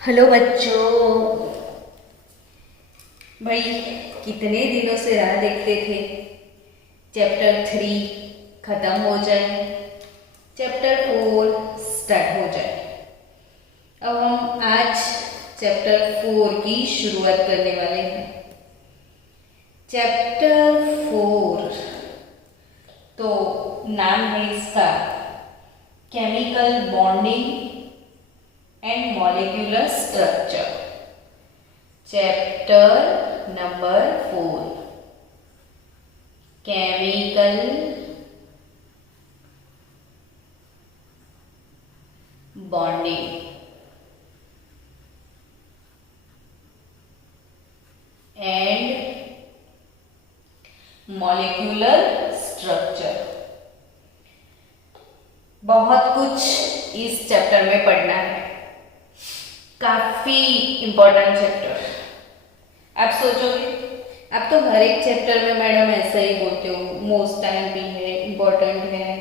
Hello बच्चों। भाई कितने दिनों से राह देखते थे चैप्टर 3 खत्म हो जाए, चैप्टर 4 स्टार्ट हो जाए। अब हम आज चैप्टर 4 की शुरुआत करने वाले हैं। चैप्टर 4 तो नाम है इसका chemical bonding and molecular structure. Chapter number 4 chemical bonding and molecular structure. बहुत कुछ इस चैप्टर में पढ़ना है, काफी इंपॉर्टेंट चैप्टर। आप सोचोगे आप तो हर एक चैप्टर में मैडम ऐसा ही बोलते हो, मोस्ट टाइम भी है, इम्पोर्टेंट है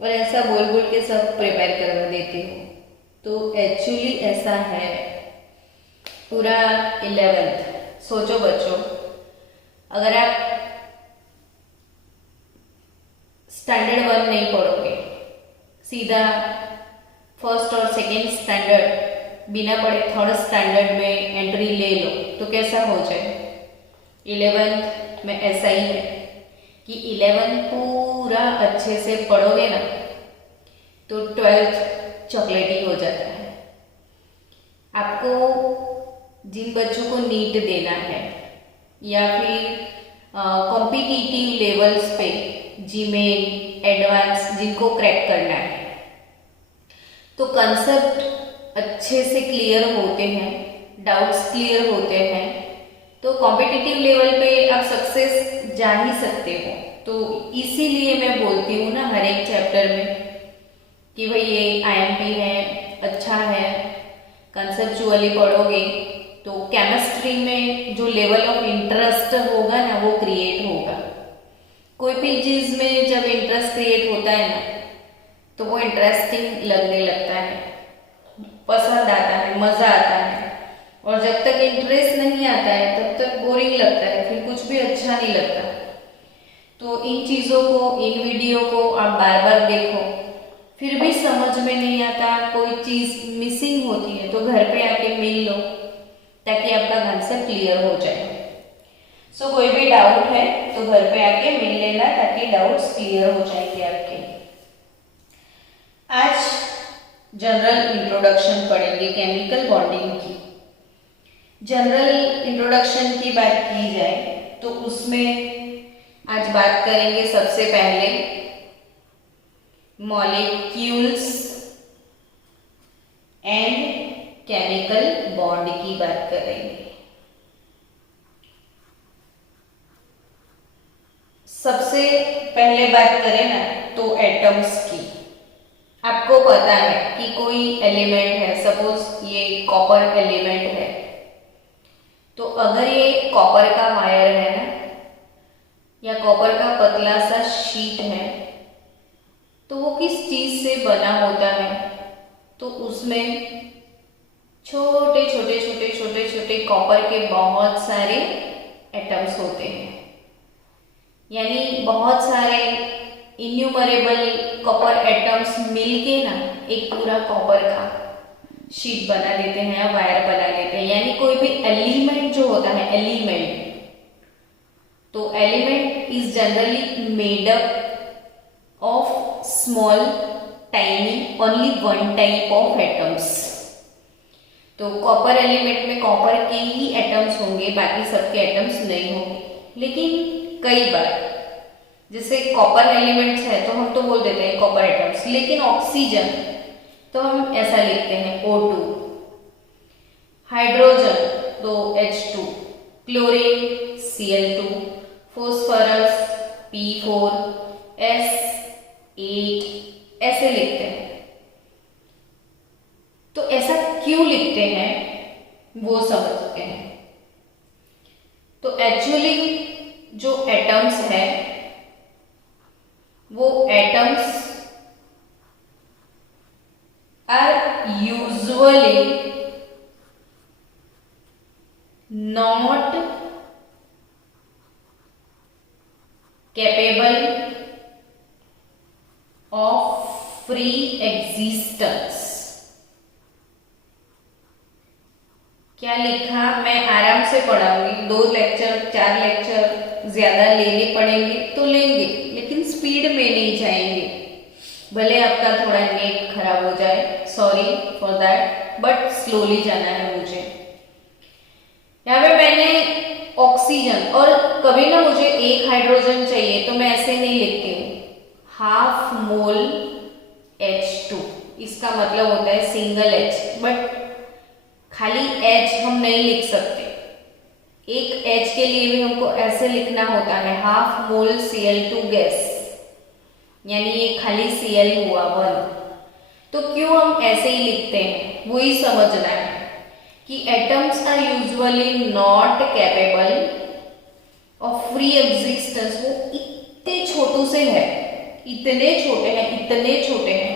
और ऐसा बोल बोल के सब प्रिपेयर करवा देते हो। तो एक्चुअली ऐसा है। पूरा 11th सोचो बच्चों, अगर आप स्टैंडर्ड 1 नहीं पढ़ोगे, सीधा फर्स्ट और सेकेंड स्टैंडर्ड बिना पढ़े थर्ड स्टैंडर्ड में एंट्री ले लो तो कैसा हो जाए। 11th में ऐसा ही है कि 11th पूरा अच्छे से पढ़ोगे ना तो 12th चॉकलेटी हो जाता है। आपको जिन बच्चों को नीट देना है या फिर कॉम्पिटिटिव लेवल्स पे जीमेल एडवांस जिनको क्रैक करना है, तो कंसेप्ट अच्छे से क्लियर होते हैं, डाउट्स क्लियर होते हैं, तो कॉम्पिटिटिव लेवल पे आप सक्सेस जा ही सकते हो। तो इसीलिए मैं बोलती हूँ ना हर एक चैप्टर में कि भाई ये आईएमपी है, अच्छा है, कंसेप्चुअली पढ़ोगे तो केमिस्ट्री में जो लेवल ऑफ इंटरेस्ट होगा ना वो क्रिएट होगा। कोई भी चीज़ में जब इंटरेस्ट क्रिएट होता है ना तो वो इंटरेस्टिंग लगने लगता है, पसंद आता है, मज़ा आता है। और जब तक इंटरेस्ट नहीं आता है तब तक बोरिंग लगता है, फिर कुछ भी अच्छा नहीं लगता। तो इन चीज़ों को, इन वीडियो को आप बार बार देखो, फिर भी समझ में नहीं आता, कोई चीज़ मिसिंग होती है तो घर पे आके मिल लो ताकि आपका कंसेप्ट क्लियर हो जाए। सो कोई भी डाउट है तो घर पे आके मिल लेना ताकि डाउट्स क्लियर हो जाएंगे आपके। आज जनरल इंट्रोडक्शन पढ़ेंगे केमिकल बॉन्डिंग की। जनरल इंट्रोडक्शन की बात की जाए तो उसमें आज बात करेंगे सबसे पहले मॉलिक्यूल्स एंड केमिकल बॉन्ड की बात करेंगे। सबसे पहले बात करें ना तो एटम्स की। आपको पता है कि कोई एलिमेंट है, सपोज ये कॉपर एलिमेंट है, तो अगर ये कॉपर का वायर है ना या कॉपर का पतला सा शीट है तो वो किस चीज से बना होता है, तो उसमें छोटे छोटे छोटे छोटे छोटे कॉपर के बहुत सारे एटम्स होते हैं। यानी बहुत सारे इन्यूमरेबल कॉपर एटम्स मिलके ना एक पूरा कॉपर का शीट बना देते हैं या वायर बना देते हैं। यानी कोई भी एलिमेंट जो होता है, एलिमेंट, तो element is generally made up of small tiny only one type of atoms. तो कॉपर एलिमेंट में कॉपर के ही एटम्स होंगे, बाकी सबके एटम्स नहीं होंगे। लेकिन कई बार जैसे कॉपर एलिमेंट्स है तो हम तो बोल देते हैं कॉपर एटम्स, लेकिन ऑक्सीजन तो हम ऐसा लिखते हैं O2, हाइड्रोजन तो H2, chlorine Cl2, phosphorus P4, S8 ऐसे लिखते हैं। तो ऐसा क्यों लिखते हैं वो समझते हैं। तो एक्चुअली जो एटम्स है वो एटम्स आर यूजुअली एग्जिस्टेंस। क्या लिखा, मैं आराम से पढ़ाऊंगी, 2 लेक्चर 4 लेक्चर ज्यादा लेने पड़ेंगे तो लेंगे, लेकिन स्पीड में नहीं जाएंगे। भले आपका थोड़ा नेट खराब हो जाए, sorry for that, but slowly जाना है मुझे। यहाँ पे मैंने ऑक्सीजन, और कभी ना मुझे 1 हाइड्रोजन चाहिए तो मैं ऐसे नहीं लिखती हूँ, हाफ मोल H2, इसका मतलब होता है सिंगल H, बट खाली H हम नहीं लिख सकते, एक H के लिए भी हमको ऐसे लिखना होता है, हाफ मोल Cl2 गैस, यानी ये खाली Cl हुआ 1। तो क्यों हम ऐसे ही लिखते हैं, वो ही समझना है कि atoms are usually not capable of free existence. वो इतने छोटू से है, इतने छोटे हैं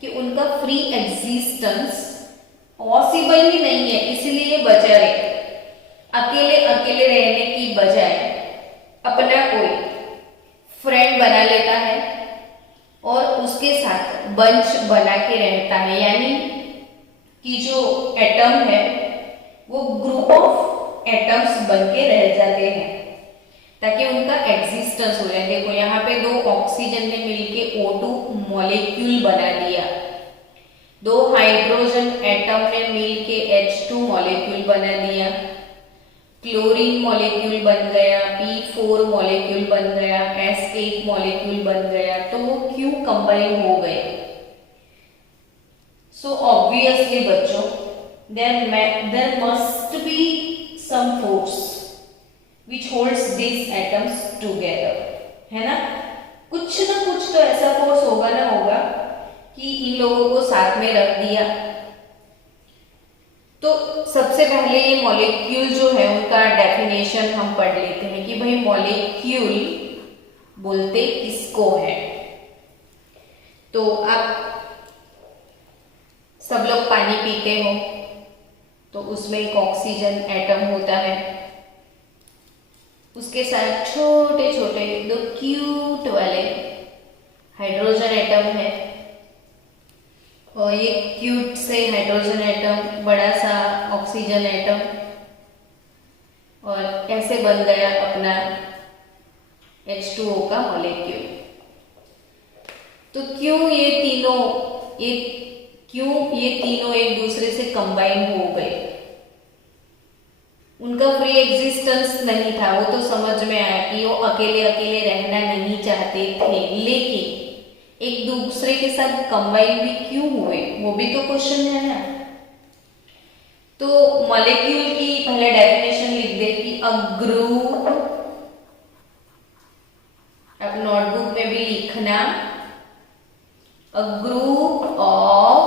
कि उनका फ्री एग्जिस्टेंस पॉसिबल ही नहीं है। इसीलिए बेचारे अकेले रहने की बजाय अपना कोई फ्रेंड बना लेता है और उसके साथ बंच बना के रहता है, यानी कि जो एटम है वो ग्रुप ऑफ एटम्स बन के रह जाते हैं ताकि उनका एग्जिस्टेंस हो जाए। देखो यहाँ पे 2 ऑक्सीजन ने मिलके O2 मॉलिक्यूल बना दिया, 2 हाइड्रोजन एटम ने मिलके H2 मॉलिक्यूल बना दिया, क्लोरीन मॉलिक्यूल बन गया, P4 मॉलिक्यूल बन गया, S8 मॉलिक्यूल बन गया, तो वो क्यों कंबाइन हो गए? सो ऑब्वियसली बच्चों, there must be some force which holds these atoms together, है ना? कुछ ना कुछ तो ऐसा फोर्स होगा ना होगा कि इन लोगों को साथ में रख दिया। तो सबसे पहले ये मॉलिक्यूल जो है उनका डेफिनेशन हम पढ़ लेते हैं कि भाई मॉलिक्यूल बोलते किसको है। तो आप सब लोग पानी पीते हो तो उसमें एक ऑक्सीजन एटम होता है, उसके साथ छोटे छोटे 2 क्यूट वाले हाइड्रोजन एटम है, और ये क्यूट से हाइड्रोजन एटम बड़ा सा ऑक्सीजन एटम, और ऐसे बन गया अपना H2O का मॉलिक्यूल। तो क्यों ये तीनों एक दूसरे से कंबाइन हो गए? उनका फ्री एग्जिस्टेंस नहीं था, वो तो समझ में आया कि वो अकेले रहना नहीं चाहते थे, लेकिन एक दूसरे के साथ कंबाइन भी क्यों हुए, वो भी तो क्वेश्चन है ना। तो मॉलिक्यूल की पहले डेफिनेशन लिख दे कि अ ग्रुप, अब नोटबुक में भी लिखना, a group of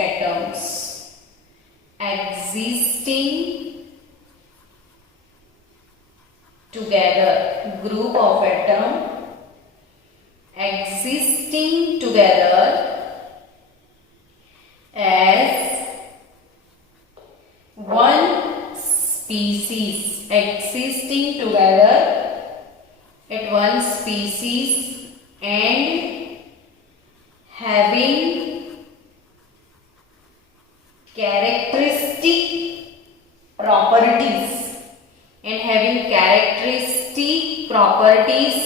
atoms existing together, group of atom existing together as one species, existing together at one species and having characteristic properties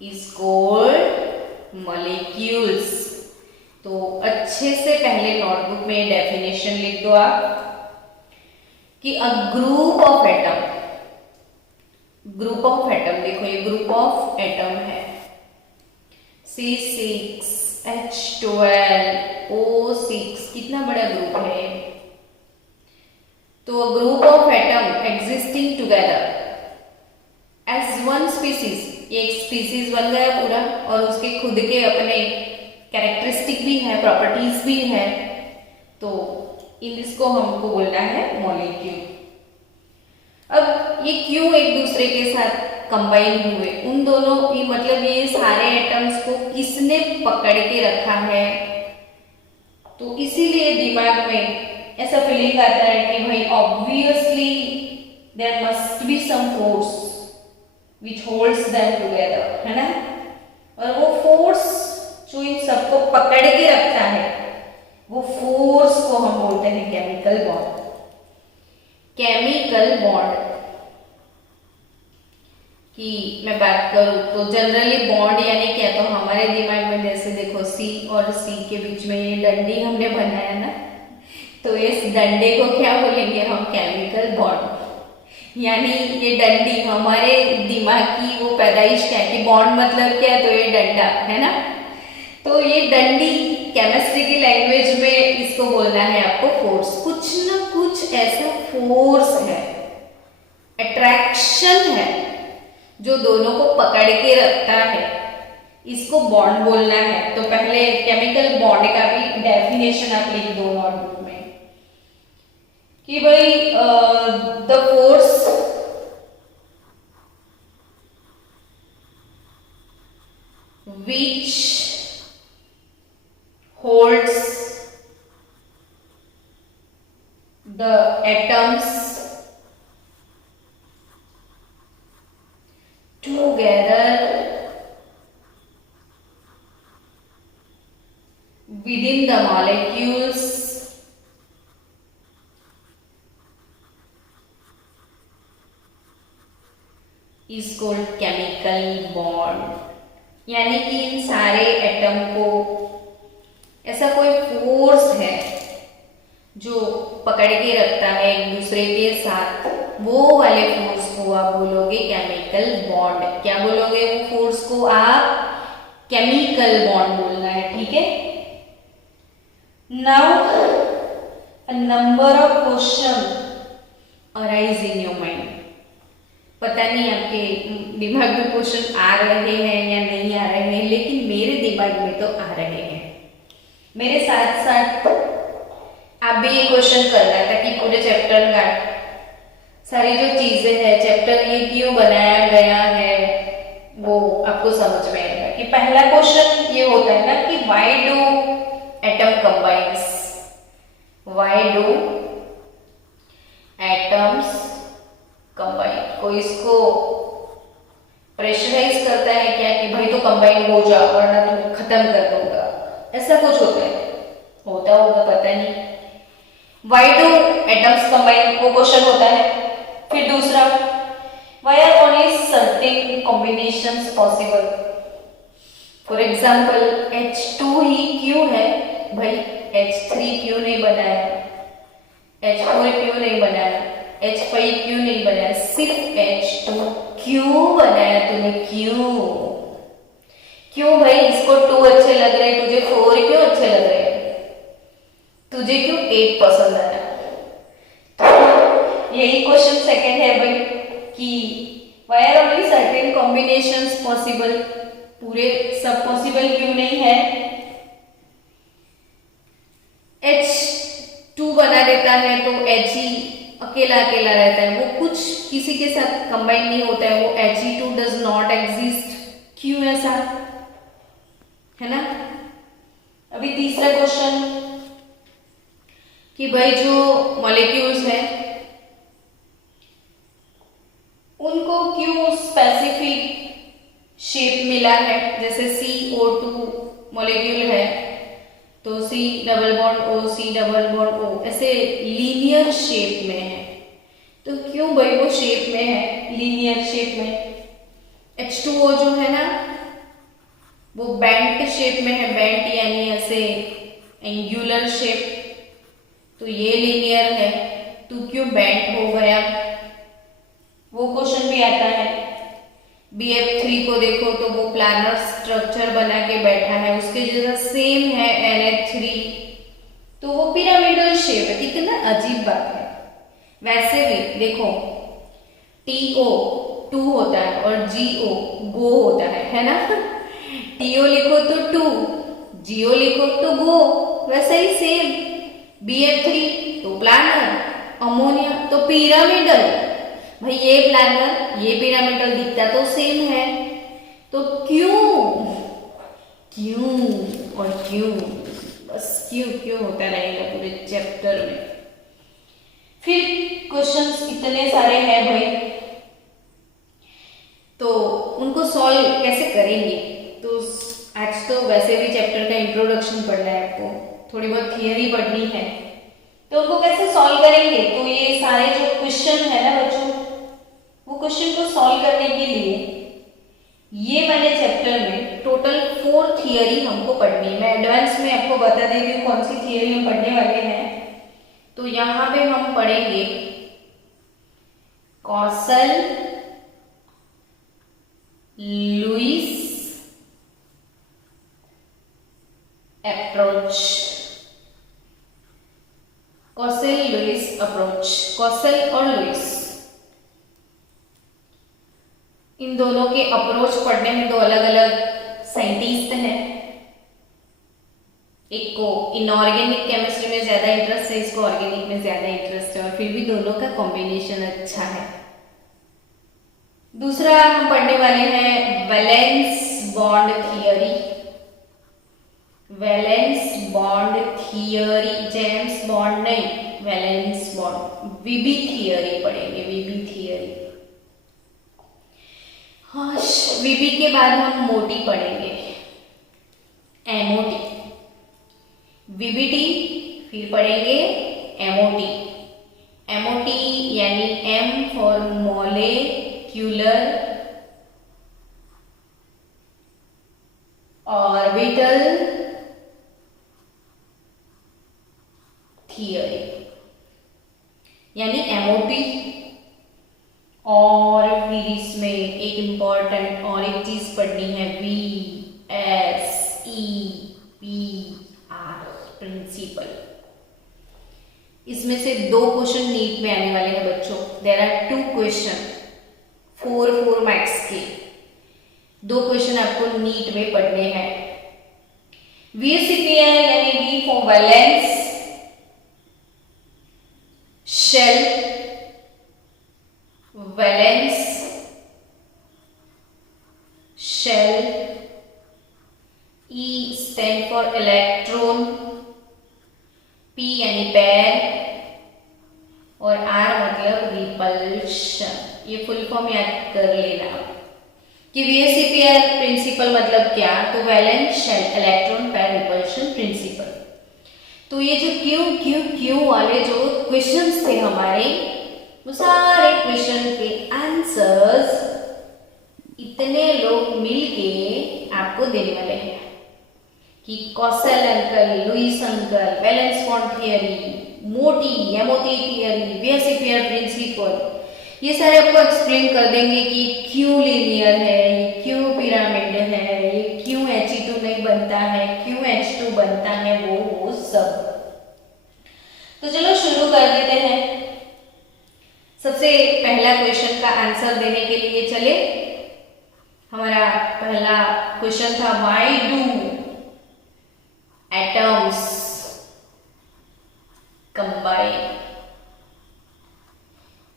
is called molecules। तो अच्छे से पहले नोटबुक में डेफिनेशन लिख दो आप कि अ ग्रुप ऑफ एटम, देखो ये ग्रुप ऑफ एटम है, C6H12O6, कितना बड़ा ग्रुप है। तो group of atom existing together as one species, ये एक स्पीसीज बन गया पूरा, और उसके खुद के अपने कैरेक्टरिस्टिक भी है, प्रॉपर्टीज भी है, तो इसको हमको बोलना है मॉलिक्यूल। अब ये क्यों एक दूसरे के साथ कंबाइन हुए, उन दोनों की मतलब ये सारे एटम्स को किसने पकड़ के रखा है, तो इसीलिए दिमाग में ऐसा फीलिंग आता है कि भाई obviously there must be some force which holds them together, है ना। और वो फोर्स जो इन सबको पकड़ के रखता है, वो फोर्स को हम बोलते हैं केमिकल बॉन्ड। केमिकल बॉन्ड की मैं बात करूं तो जनरली बॉन्ड यानी क्या, तो हमारे दिमाग में जैसे देखो सी और सी के बीच में ये डंडी हमने बनाया ना, तो इस डंडे को क्या बोलेंगे हम, केमिकल बॉन्ड। यानी ये डंडी हमारे दिमाग की वो पैदाइश क्या है कि बॉन्ड मतलब क्या है, तो ये डंडा है ना, तो ये डंडी केमिस्ट्री की लैंग्वेज में इसको बोलना है आपको फोर्स। कुछ ना कुछ ऐसा फोर्स है, अट्रैक्शन है जो दोनों को पकड़ के रखता है, इसको बॉन्ड बोलना है। तो पहले केमिकल बॉन्ड का भी डेफिनेशन आप लिख दो नोटबुक में कि भाई the force which holds the atoms together within the molecules is called chemical bond। यानी कि इन सारे एटम को ऐसा कोई फोर्स है जो पकड़ के रखता है एक दूसरे के साथ, वो वाले फोर्स को आप बोलोगे केमिकल बॉन्ड। क्या बोलोगे वो फोर्स को आप, केमिकल बॉन्ड बोलना है, ठीक है। Now a number of question arise in your mind. पता नहीं आपके दिमाग में क्वेश्चन आ रहे हैं या नहीं आ रहे हैं, लेकिन मेरे दिमाग में तो आ रहे हैं। मेरे साथ साथ आप भी ये क्वेश्चन करना था कि पूरे चैप्टर का सारी जो चीजें हैं, चैप्टर ये क्यों बनाया गया है, वो आपको समझ में आएगा। कि पहला क्वेश्चन ये होता है ना कि why do atom combines, why do atoms combine. कोई इसको प्रेशराइज करता है क्या कि भाई तो कंबाइन हो जाओ वरना तुम खत्म कर दूंगा, ऐसा कुछ होता है, होता होगा पता नहीं। Why do atoms combine, वो क्वेश्चन होता है। फिर दूसरा, why are only certain combinations possible। For example H2 ही क्यों है भाई, H3 क्यों नहीं बनाया, H4 क्यों नहीं बनाया, H5 क्यों नहीं बनाया, सिर्फ H2 क्यों बनाया तूने, क्यों क्यों भाई। इसको 2 अच्छे लग रहे हैं, तुझे 4 क्यों अच्छे लग रहे हैं, तुझे क्यों 8 पसंद आया। तो यही क्वेश्चन सेकंड है भाई कि why are only certain combinations possible, पूरे सब पॉसिबल क्यों नहीं है। H2 बना देता है तो H ही अकेला अकेला रहता है, वो कुछ किसी के साथ कंबाइन नहीं होता है, वो He2 does not exist, क्यों ऐसा है ना। अभी तीसरा क्वेश्चन कि भाई जो मॉलिक्यूल्स हैं उनको क्यों स्पेसिफिक शेप मिला है, जैसे CO2 मॉलिक्यूल है तो C double bond O, C double bond O, ऐसे लीनियर शेप में है, तो क्यों भाई वो शेप में है, लीनियर शेप में। H2O जो है ना वो बेंट शेप में है, बेंट यानी ऐसे एंगुलर शेप, तो ये लीनियर है, तो क्यों बेंट हो गया, वो क्वेश्चन भी आता है। BF3 को देखो तो वो प्लानर स्ट्रक्चर बना के बैठा है, उसके जैसा सेम है NH3, तो वो पिरामिडल शेप है, कितना अजीब बात है। वैसे भी देखो TO 2 होता है और GO गो होता है ना। TO लिखो तो 2, GO लिखो तो गो, वैसे ही सेम BF3 तो प्लानर, अमोनिया तो पिरामिडल। भाई ये प्लानर ये पिरामिडल दिखता तो सेम है, तो क्यों क्यों और क्यों, बस क्यों क्यों होता रहेगा पूरे चैप्टर में। फिर क्वेश्चंस इतने सारे हैं भाई, तो उनको सॉल्व कैसे करेंगे, तो आज तो वैसे भी चैप्टर का इंट्रोडक्शन पढ़ना है आपको, थोड़ी बहुत थियरी पढ़नी है, तो उनको कैसे सॉल्व करेंगे। तो ये सारे जो क्वेश्चन है ना बच्चों, वो क्वेश्चन को सॉल्व करने के लिए ये वाले चैप्टर में टोटल 4 थियरी हमको पढ़नी है। मैं एडवांस में आपको बता देती हूँ कौन सी थियरी हम पढ़ने वाले हैं। तो यहाँ पे हम पढ़ेंगे Kossel Lewis approach, Kossel Lewis approach, Kossel और लुईस इन दोनों के अप्रोच पढ़ने में दो अलग अलग साइंटिस्ट हैं। एक को इनऑर्गेनिक केमिस्ट्री में ज्यादा इंटरेस्ट है, इसको ऑर्गेनिक में ज्यादा इंटरेस्ट है, और फिर भी दोनों का कॉम्बिनेशन अच्छा है। दूसरा हम पढ़ने वाले हैं valence bond theory, valence bond theory, James bond नहीं, वैलेंस बॉन्ड, वीबी थियरी पढ़ेंगे, वीबी थियरी। हाँ, वीबी के बाद हम मोटी पढ़ेंगे, एमओटी, वीबीटी, फिर पढ़ेंगे एमओटी। एमओटी यानी M for molecular orbital theory, यानी एमओटी। और फिर इसमें एक इंपॉर्टेंट और एक चीज पढ़नी है, VSEPR प्रिंसिपल। इसमें से 2 क्वेश्चन नीट में आने वाले हैं बच्चों। देयर आर 2 क्वेश्चन, 4 मार्क्स के 2 क्वेश्चन आपको नीट में पढ़ने हैं। VSEPR यानी V for valence shell, valence shell, E stand for electron, P यानी पैर, और R मतलब रिपल्शन। ये फुल फॉर्म याद कर लेना कि VSEPR प्रिंसिपल मतलब क्या, तो valence shell electron pair repulsion principal. तो ये जो क्यों वाले जो क्वेश्चंस थे हमारे, वो सारे क्वेश्चन के आंसर्स इतने लोग मिलके आपको देने वाले हैं कि Kossel uncle, Lewis uncle, valence bond theory, मोटी एमओटी थियरी, VSEPR प्रिंसिपल, ये सारे आपको एक्सप्लेन कर देंगे कि क्यों लीनियर है, ये क्यों पिरामिड है, ये क्यों He2 नहीं बनता है, क्यों H2 बनता है, वो सब। तो चलो शुरू कर देते हैं। सबसे पहला क्वेश्चन का आंसर देने के लिए चले। हमारा पहला क्वेश्चन था, व्हाई डू एटम्स कंबाइन,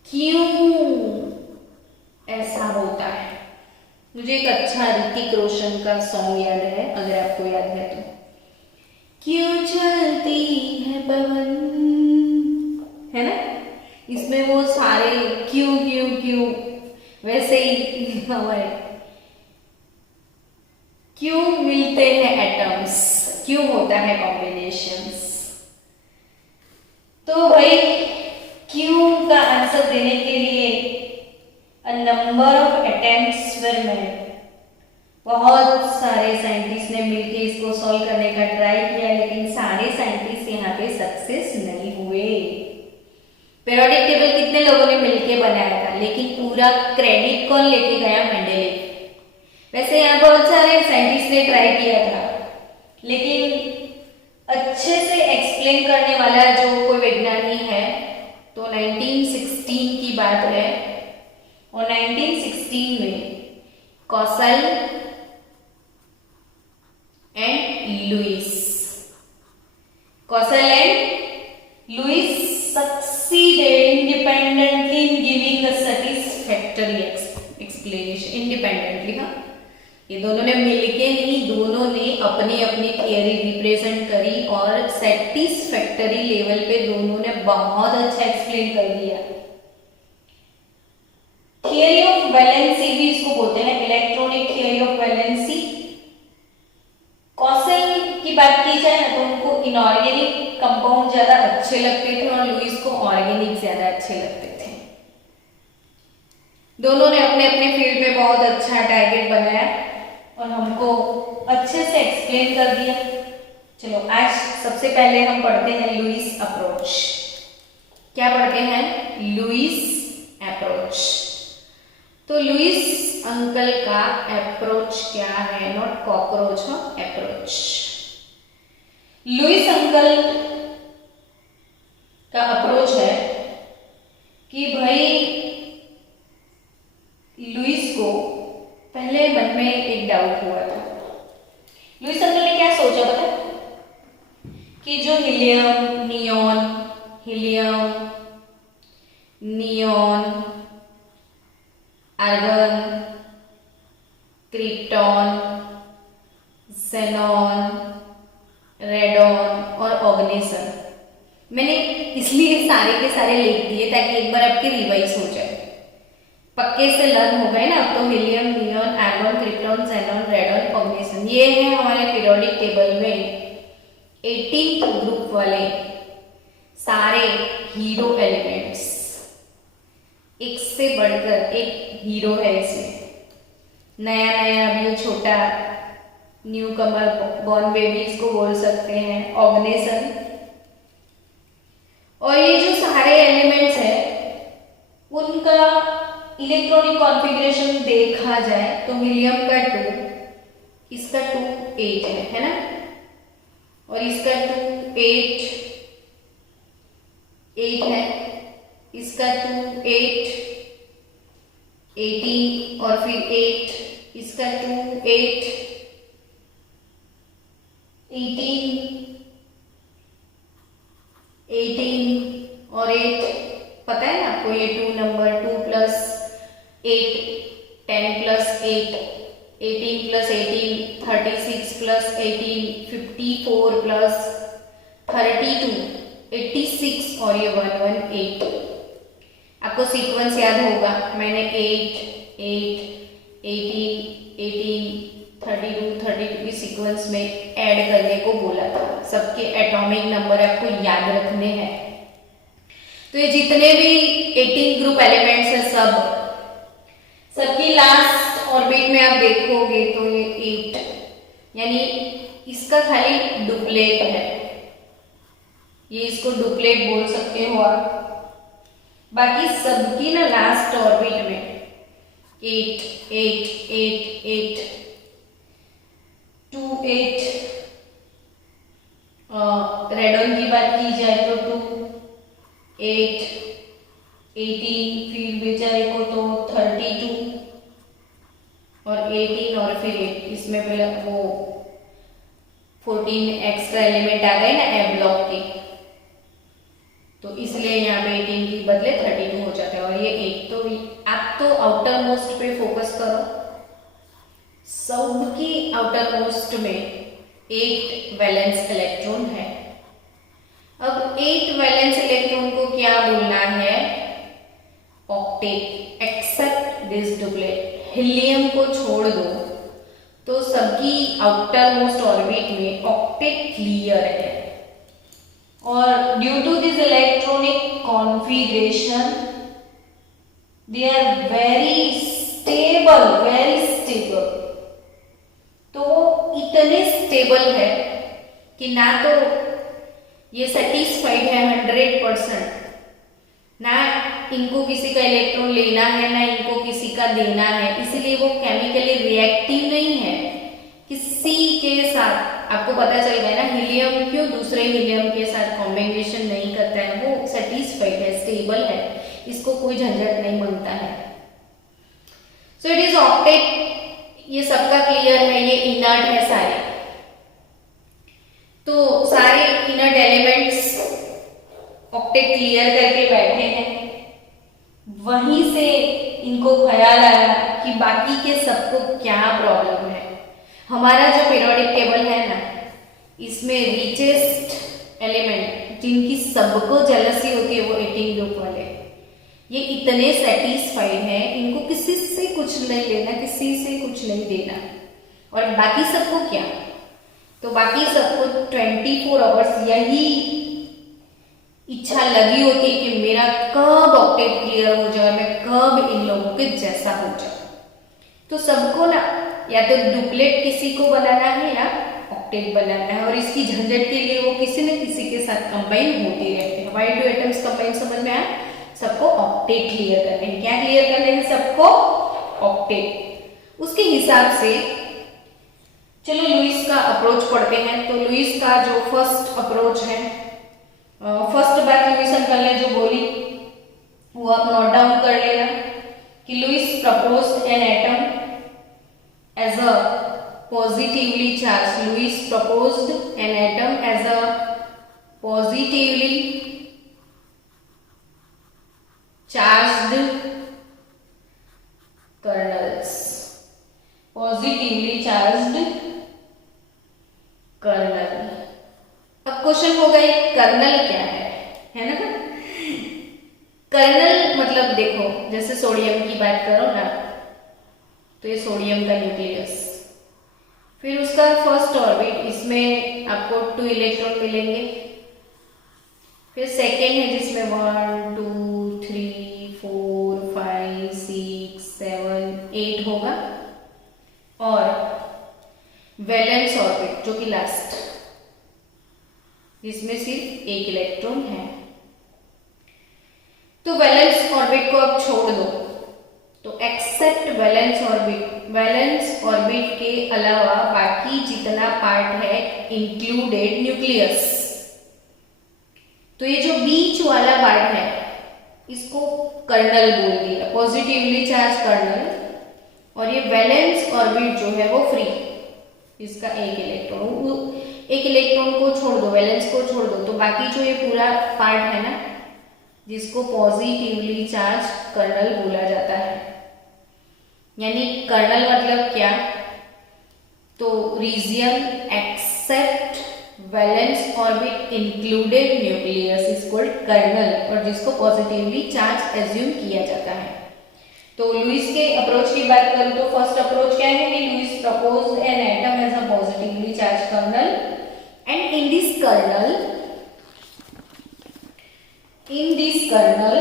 क्यों ऐसा होता है। मुझे एक अच्छा ऋतिक रोशन का सॉन्ग याद है, अगर आपको याद है तो, क्यों चलती है पवन, है ना। इसमें वो सारे क्यों क्यों क्यों, वैसे ही हमारे क्यों मिलते हैं एटम्स, क्यों होता है कॉम्बिनेशंस। तो भाई क्यों का आंसर देने के लिए a number of attempts were made, बहुत सारे साइंटिस्ट ने मिलकर इसको सॉल्व करने का ट्राई किया, लेकिन सारे साइंटिस्ट यहाँ पे सक्सेस नहीं हुए। पीरियोडिक टेबल कितने लोगों ने मिलकर बनाया था, लेकिन पूरा क्रेडिट कौन लेके गया, मेंडेलीव। वैसे यहाँ बहुत सारे साइंटिस्ट ने ट्राई किया था, लेकिन अच्छे से एक्सप्लेन करने वाला जो कोई विज्ञानी है तो 1916 की बात है, और 1916 में Kossel and Lewis, Kossel and Lewis succeeded independently in giving a satisfactory explanation independently। हाँ, ये दोनों ने मिलके नहीं, दोनों ने अपनी अपनी थियरी रिप्रेजेंट करी और सेटिस्फैक्टरी लेवल पे दोनों ने बहुत अच्छा एक्सप्लेन कर दिया। थियरी ऑफ वैलेंसी भी इसको बोलते हैं, इलेक्ट्रॉनिक थियरी ऑफ वैलेंसी, बात की जाए ना तो उनको इनऑर्गेनिक कंपाउंड ज्यादा अच्छे लगते थे और लुईस को ऑर्गेनिक ज्यादा अच्छे लगते थे। दोनों ने अपने अपने फील्ड में बहुत अच्छा टारगेट बनाया और हमको अच्छे से एक्सप्लेन कर दिया। चलो आज सबसे पहले हम पढ़ते हैं लुईस अप्रोच। क्या पढ़ते हैं? Lewis approach. तो लुईस अंकल का अप्रोच क्या है? नॉट कॉकरोच, हाँ, अप्रोच। लुईस अंकल का अप्रोच है कि भाई लुईस को पहले मन में एक डाउट हुआ था। लुईस अंकल ने क्या सोचा पता है? कि जो helium, neon, argon, krypton, xenon, radon और ऑर्गेनिज़म, मैंने इसलिए सारे के सारे लिख दिए ताकि एक बार आपके रिवाइज हो जाए, पक्के से लर्न हो गए ना। अब तो helium, neon, argon, krypton, xenon, radon, organism, ये है हमारे पीरियोडिक टेबल में 18th ग्रुप वाले सारे हीरो एलिमेंट्स। एक से बढ़कर एक हीरो है इसमें। नया अभी छोटा न्यू कमर बॉर्न बेबीज को बोल सकते हैं ऑर्गेनिज्म। और ये जो सारे एलिमेंट्स हैं उनका इलेक्ट्रॉनिक कॉन्फ़िगरेशन देखा जाए तो हीलियम का 2, इसका 2 8 है ना, और इसका 2 8 8 है, इसका 2 8 18 और फिर 8, इसका 2 8 18 और 8। पता है ना आपको ये 2 number, 2 plus 8 10 plus 8 18 plus 18 36 plus 18 54 plus 32 86 और ये 118। आपको सीक्वेंस याद होगा, मैंने 8 8 18 18 32 32 की सीक्वेंस में ऐड करने को बोला था। सबके एटॉमिक नंबर आपको याद रखने हैं। तो ये जितने भी 18 ग्रुप एलिमेंट्स हैं सबकी लास्ट ऑर्बिट में आप देखोगे तो ये 8, यानी इसका खाली डुप्लेट है, ये इसको डुप्लेट बोल सकते हो आप। बाकी सबकी ना लास्ट ऑर्बिट में 8 8 8 8 2 8। रेडॉन की बात की जाए तो 2 8 18, फिर बेचारे को तो 32 और 18 और फिर 8, इसमें पहले वो 14 एक्स्ट्रा एलिमेंट आ गए ना ए ब्लॉक के, तो इसलिए यहाँ पे 18 की बदले 32 हो जाता है। और ये 8, तो आप तो आउटर मोस्ट पे फोकस करो। सबकी आउटर मोस्ट में 8 वैलेंस इलेक्ट्रॉन है। अब 8 वैलेंस इलेक्ट्रॉन को क्या बोलना है? Octet, except this duplet. Helium को छोड़ दो तो सबकी आउटर मोस्ट ऑर्बिट में ऑक्टेट क्लियर है। और due to this electronic configuration they are very stable, तो इतने स्टेबल है कि ना तो ये सेटिस्फाइड है 100%, ना इनको किसी का इलेक्ट्रॉन लेना है ना इनको किसी का देना है, इसलिए वो केमिकली रिएक्टिव नहीं है किसी के साथ। आपको पता चल गया ना हीलियम क्यों दूसरे हीलियम के साथ कॉम्बिनेशन नहीं करता है, वो सेटिस्फाइड है, स्टेबल है, इसको कोई झंझट नहीं बनता है। सो इट इज ऑक्टेट, ये सबका क्लियर है, ये इनर्ट है सारे। तो सारे इनर्ट एलिमेंट्स ऑक्टेट क्लियर करके बैठे हैं। वहीं से इनको ख्याल आया कि बाकी के सबको क्या प्रॉब्लम है। हमारा जो पीरियोडिक टेबल है ना, इसमें रिचेस्ट एलिमेंट जिनकी सबको जेलसी होती है वो 18 ग्रुप वाले, ये इतने सेटिस्फाइड हैं, इनको किसी से कुछ नहीं लेना, किसी से कुछ नहीं देना। और बाकी सबको क्या? तो बाकी सबको 24 आवर्स यही इच्छा लगी होती है कि मेरा कब ऑक्टेट क्लियर हो जाए, मैं कब इन लोगों के जैसा हो जाए। तो सबको ना या तो डुप्लेट किसी को बनाना है या ऑक्टेट बनाना है, और इसकी झंझट के लिए वो किसी न किसी के साथ कंबाइन होते रहते हैं। वाई डू एटम्स कंबाइन समझ में आया? सबको ऑक्टेट क्लियर करने हैं। क्या क्लियर करने हैं? सबको ऑक्टेट। उसके हिसाब से चलो लुईस का अप्रोच पढ़ते हैं। तो लुईस का जो फर्स्ट अप्रोच है, फर्स्ट बात लुईस अंकल ने जो बोली वो आप नोट डाउन कर लेना कि Lewis proposed an atom as a positively charge. Lewis proposed an atom as a positively charged kernels. Positively charged kernel. अब क्वेश्चन होगा ये कर्नल क्या है ना? कर्नल मतलब देखो, जैसे सोडियम की बात करो ना, तो ये सोडियम का न्यूक्लियस, फिर उसका फर्स्ट ऑर्बिट, इसमें आपको 2 इलेक्ट्रॉन मिलेंगे। फिर सेकेंड है जिसमें 1 2 3 4 5 6 7 8 होगा, और वैलेंस ऑर्बिट जो कि लास्ट, जिसमें सिर्फ 1 इलेक्ट्रॉन है। तो वैलेंस ऑर्बिट को अब छोड़ दो, तो except valence orbit, valence orbit के अलावा बाकी जितना पार्ट है इंक्लूडेड न्यूक्लियस। तो ये जो बीच वाला पार्ट है इसको कर्नल बोल दिया, पॉजिटिवली चार्ज कर्नल। और ये वैलेंस ऑर्बिट जो है वो फ्री, इसका 1 इलेक्ट्रॉन, 1 इलेक्ट्रॉन को छोड़ दो, वैलेंस को छोड़ दो, तो बाकी जो ये पूरा पार्ट है ना, जिसको पॉजिटिवली चार्ज कर्नल बोला जाता है। यानी कर्नल मतलब क्या? तो region except valence orbit included nucleus is called kernel, और जिसको पॉजिटिवली चार्ज एज्यूम किया जाता है। तो लुईस के अप्रोच की बात करूं तो फर्स्ट अप्रोच क्या है कि Lewis proposed an atom as a positively charge kernel, and in this kernel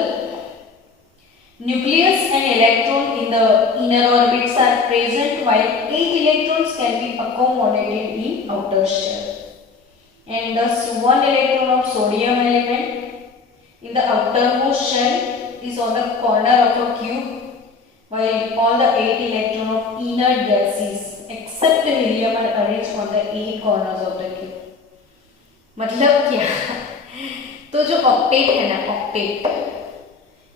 nucleus and electron in the inner orbits are present, while 8 electrons can be accommodated in outer shell, and thus 1 electron of sodium element in the outermost shell is on the corner of a cube, while all the 8 electron of inert gases except helium are arranged on the 8 corners of the cube। मतलब क्या? तो जो octet है ना, octet,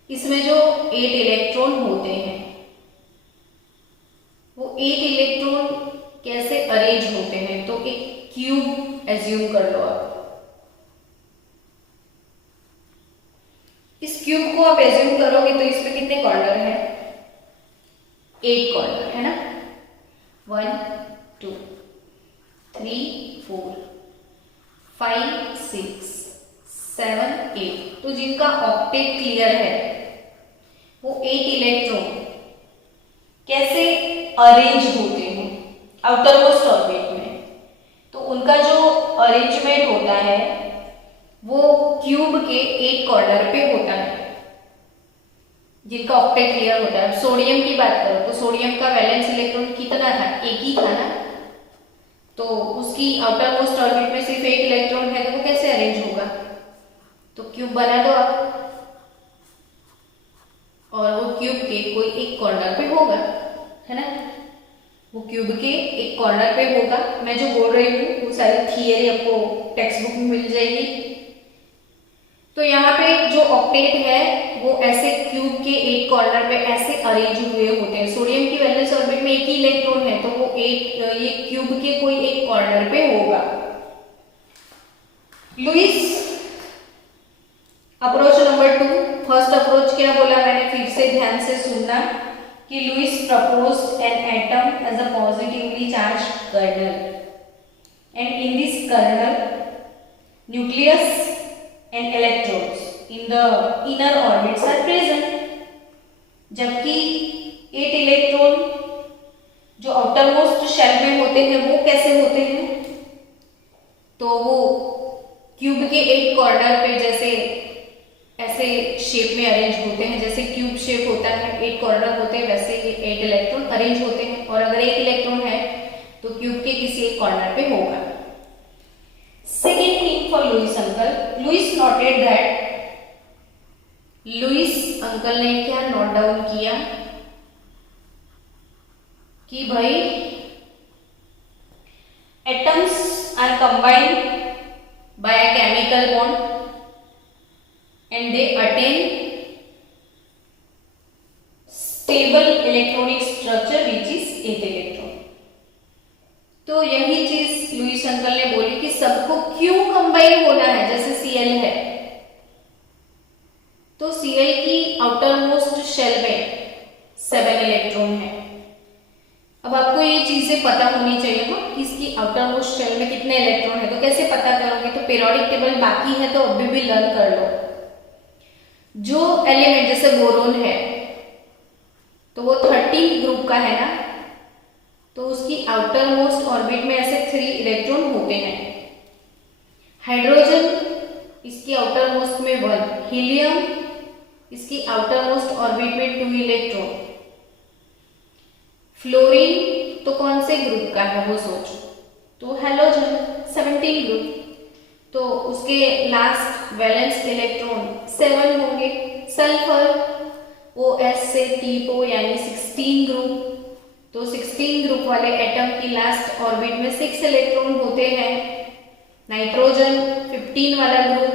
इसमें जो 8 electron होते हैं वो 8 इलेक्ट्रॉन कैसे अरेंज होते हैं? तो एक क्यूब एज्यूम कर लो आप। इस क्यूब को आप एज्यूम करोगे तो इसमें कितने कॉर्नर है? 8 कॉर्नर है ना, 1 2 3 4 5 6 7 8। तो जिनका ऑक्टेट क्लियर है वो 8 इलेक्ट्रॉन कैसे अरेंज होते हैं आउटर मोस्ट ऑर्बिट में? तो उनका जो अरेंजमेंट होता है वो क्यूब के 8 कॉर्नर पे होता है, जिनका ऑक्टेट क्लियर होता है। सोडियम की बात करो तो सोडियम का वैलेंस इलेक्ट्रॉन कितना था? 1 ही था ना, तो उसकी आउटर मोस्ट ऑर्बिट में सिर्फ 1 इलेक्ट्रॉन है, तो वो कैसे अरेंज होगा? तो क्यूब बना दो आप, और वो क्यूब के कोई एक कॉर्नर पे होगा, है ना, वो क्यूब के एक कॉर्नर पे होगा। मैं जो बोल रही हूँ वो सारी थियरी आपको टेक्स्ट बुक में मिल जाएगी। तो यहाँ पे जो ऑक्टेट है वो ऐसे क्यूब के एक कॉर्नर पे ऐसे अरेंज हुए होते हैं। सोडियम की वैलेंस ऑर्बिट में 1 ही इलेक्ट्रॉन है, तो वो ये क्यूब के कोई एक कॉर्नर पे होगा। Lewis approach number 2, first approach क्या बोला मैंने, फिर से ध्यान से सुनना कि Lewis proposed an atom as a positively charged kernel, and in this kernel nucleus and electrons in the inner orbits are present। जबकि 8 इलेक्ट्रॉन जो आउटरमोस्ट शेल में होते हैं वो कैसे होते हैं? तो वो क्यूब के एक कॉर्नर पे जैसे ऐसे शेप में अरेंज होते हैं, जैसे क्यूब शेप होता है, 8 कॉर्नर होते हैं, वैसे ये 8 इलेक्ट्रॉन अरेंज होते हैं। और अगर एक इलेक्ट्रॉन है तो क्यूब के किसी एक कॉर्नर पे होगा। Second thing for Lewis uncle, Lewis noted that, Lewis uncle ने क्या नोट डाउन किया कि भाई atoms are combined by a chemical bond and they attain stable electronic structure which is 8 electron। तो यही चीज लुईस अंकल ने बोली कि सबको क्यों कंबाइन होना है। जैसे Cl है तो Cl की आउटर मोस्ट शेल में 7 इलेक्ट्रॉन है। अब आपको ये चीजें पता होनी चाहिए ना कि इसकी आउटर मोस्ट शेल में कितने इलेक्ट्रॉन है। तो कैसे पता करोगे, तो पीरियोडिक टेबल बाकी है तो अभी भी लर्न कर लो। जो एलिमेंट जैसे बोरोन है तो वो 13 ग्रुप का है ना, तो उसकी आउटर मोस्ट ऑर्बिट में ऐसे 3 इलेक्ट्रॉन होते हैं। हाइड्रोजन इसकी आउटर मोस्ट में 1, हीलियम इसकी आउटर मोस्ट ऑर्बिट में 2 इलेक्ट्रॉन, फ्लोरीन तो कौन से ग्रुप का है वो सोचो, तो हेलोजन 17 ग्रुप, तो उसके लास्ट वैलेंस इलेक्ट्रॉन 7 होंगे। सल्फर OS से TO यानी 16 ग्रुप, तो 16 ग्रुप वाले एटम की लास्ट ऑर्बिट में 6 इलेक्ट्रॉन होते हैं। नाइट्रोजन 15 वाला ग्रुप,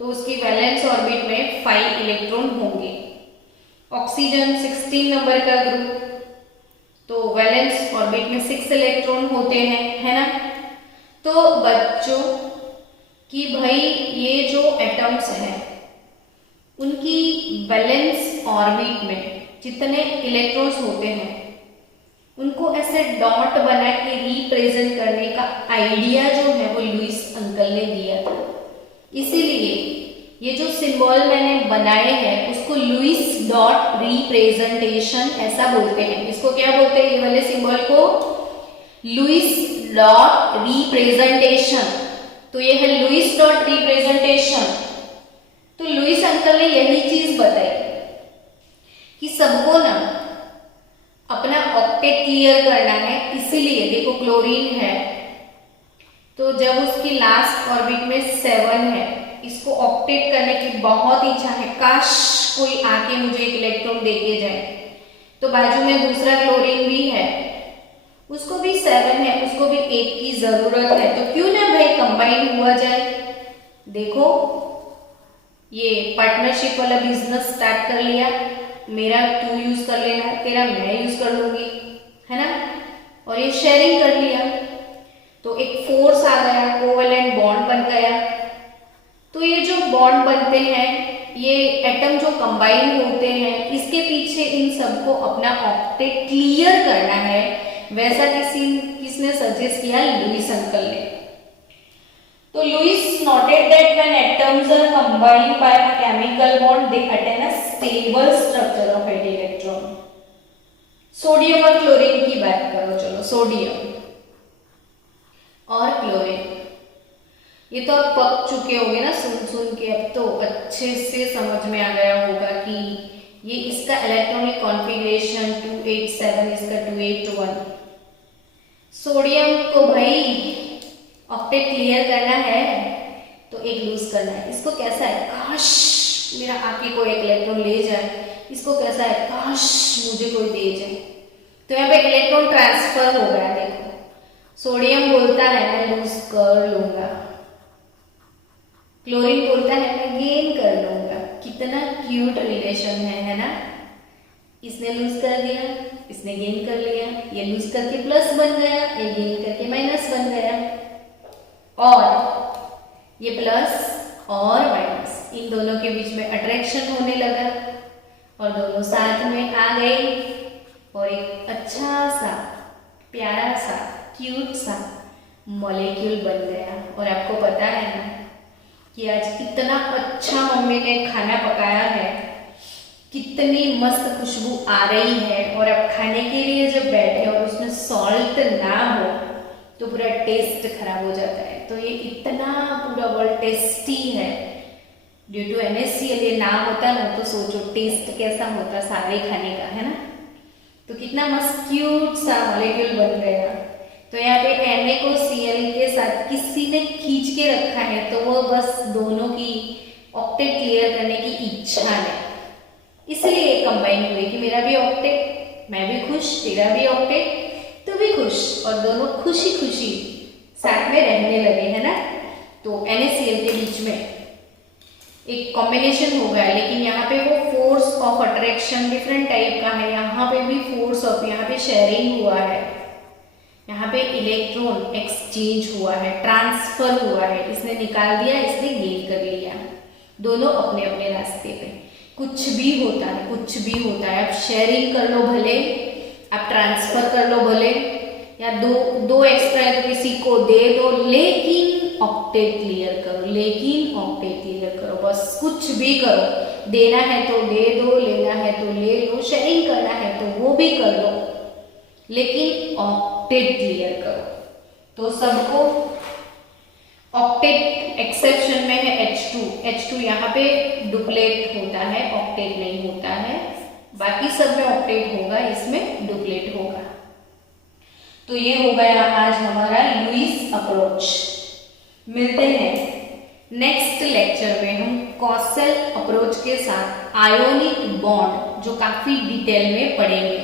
तो उसकी वैलेंस ऑर्बिट में 5 इलेक्ट्रॉन होंगे। ऑक्सीजन 16 नंबर का ग्रुप, तो वैलेंस ऑर्बिट में 6 इलेक्ट्रॉन होते हैं, है ना। तो बच्चों कि भाई ये जो एटम्स हैं उनकी वैलेंस ऑर्बिट में जितने इलेक्ट्रॉन्स होते हैं उनको ऐसे डॉट बना के रिप्रेजेंट करने का आइडिया जो है वो लुईस अंकल ने दिया था। इसीलिए ये जो सिंबल मैंने बनाए हैं उसको लुईस डॉट रिप्रेजेंटेशन ऐसा बोलते हैं। इसको क्या बोलते हैं, ये वाले सिंबल को लुईस डॉट रिप्रेजेंटेशन। तो ये है लुईस डॉट रिप्रेजेंटेशन। तो लुईस अंकल ने यही चीज बताई कि सबको ना अपना ऑक्टेट क्लियर करना है। इसीलिए देखो क्लोरीन है तो जब उसकी लास्ट ऑर्बिट में 7 है, इसको ऑक्टेट करने की बहुत इच्छा है, काश कोई आके मुझे एक इलेक्ट्रॉन देके जाए। तो बाजू में दूसरा क्लोरीन भी है, उसको भी 7 है, उसको भी एक की जरूरत है, तो क्यों ना भाई कंबाइन हुआ जाए। देखो ये पार्टनरशिप वाला बिजनेस स्टार्ट कर लिया, मेरा तू यूज कर लेना, तेरा मैं यूज कर लूंगी, है ना। और ये शेयरिंग कर लिया तो एक फोर्स आ गया, कोवेलेंट बॉन्ड बन गया। तो ये जो बॉन्ड बनते हैं, ये एटम जो कंबाइन होते हैं, इसके पीछे इन सबको अपना ऑक्टेट क्लियर करना है। वैसा किसने सजेस्ट किया, लुईस अंकल ने। तो Lewis noted that when atoms are combined by a chemical bond they attain a stable structure of 8 electron. Sodium और क्लोरीन की बात करो, चलो सोडियम और क्लोरीन, ये तो आप पक चुके होंगे ना सुन के, अब तो अच्छे से समझ में आ गया होगा कि ये इसका इलेक्ट्रॉनिक कॉन्फ़िगरेशन 287, इसका 281। सोडियम को भाई ऑक्टेट क्लियर करना है तो एक लूज करना है। इसको कैसा है, काश मेरा आके कोई एक इलेक्ट्रॉन ले जाए। इसको कैसा है, काश मुझे कोई दे जाए। तो यहाँ पे इलेक्ट्रॉन ट्रांसफर हो गया। देखो सोडियम बोलता है मैं लूज कर लूंगा, क्लोरीन बोलता है मैं गेन कर लूंगा। कितना क्यूट रिलेशन है ना। इसने लूज कर दिया, इसने गेन कर लिया, ये लूज करके प्लस बन गया, ये गेन करके माइनस बन गया, और ये प्लस और माइनस, इन दोनों के बीच में अट्रैक्शन होने लगा और दोनों साथ में आ गए और एक अच्छा सा प्यारा सा क्यूट सा मॉलिक्यूल बन गया। और आपको पता है ना कि आज इतना अच्छा मम्मी ने खाना पकाया है, कितनी मस्त खुशबू आ रही है, और आप खाने के लिए जब बैठे और उसमें सॉल्ट ना हो तो पूरा टेस्ट खराब हो जाता है। तो ये इतना पूरा वर्ल्ड टेस्टी है, ड्यू टू NaCl। ये ना होता ना तो सोचो टेस्ट कैसा होता सारे खाने का, है ना। तो कितना मस्त क्यूट सा मॉलिक्यूल बन गया। तो यहाँ पे NaCl के साथ किसी ने खींच के रखा है, तो वो बस दोनों की ऑक्टेट क्लियर करने की इच्छा है, इसलिए ये कंबाइन हुए कि मेरा भी ऑक्टेट, मैं भी खुश, तेरा भी ऑक्टेट, तू भी खुश, और दोनों खुशी खुशी साथ में रहने लगे, है ना। तो NaCl के बीच में एक कॉम्बिनेशन हो गया, लेकिन यहाँ पे वो force of attraction different type का है। यहाँ पे भी फोर्स ऑफ, यहाँ पे शेयरिंग हुआ है, यहाँ पे इलेक्ट्रॉन एक्सचेंज हुआ है, ट्रांसफर हुआ है। इसने निकाल दिया, इसने गेन कर लिया, दोनों अपने अपने रास्ते पे। कुछ भी होता है, कुछ भी होता है, आप शेयरिंग कर लो भले, आप ट्रांसफर कर लो भले, या दो एक्स्ट्रा है तो किसी को दे दो, लेकिन ऑक्टेट क्लियर करो, लेकिन ऑक्टेट क्लियर करो। बस कुछ भी करो, देना है तो दे दो, लेना है तो ले लो, शेयरिंग करना है तो वो भी कर लो, लेकिन ऑक्टेट क्लियर करो। तो सबको ऑक्टेट एक्सेप्शन में है H2 यहाँ पे डुप्लेट होता है, ऑक्टेट नहीं होता है। बाकी सब में ऑक्टेट होगा, इसमें डुप्लेट होगा। तो ये हो गया आज हमारा लुईस अप्रोच। मिलते हैं नेक्स्ट लेक्चर में, हम कॉसेल अप्रोच के साथ आयोनिक बॉन्ड जो काफी डिटेल में पढ़ेंगे।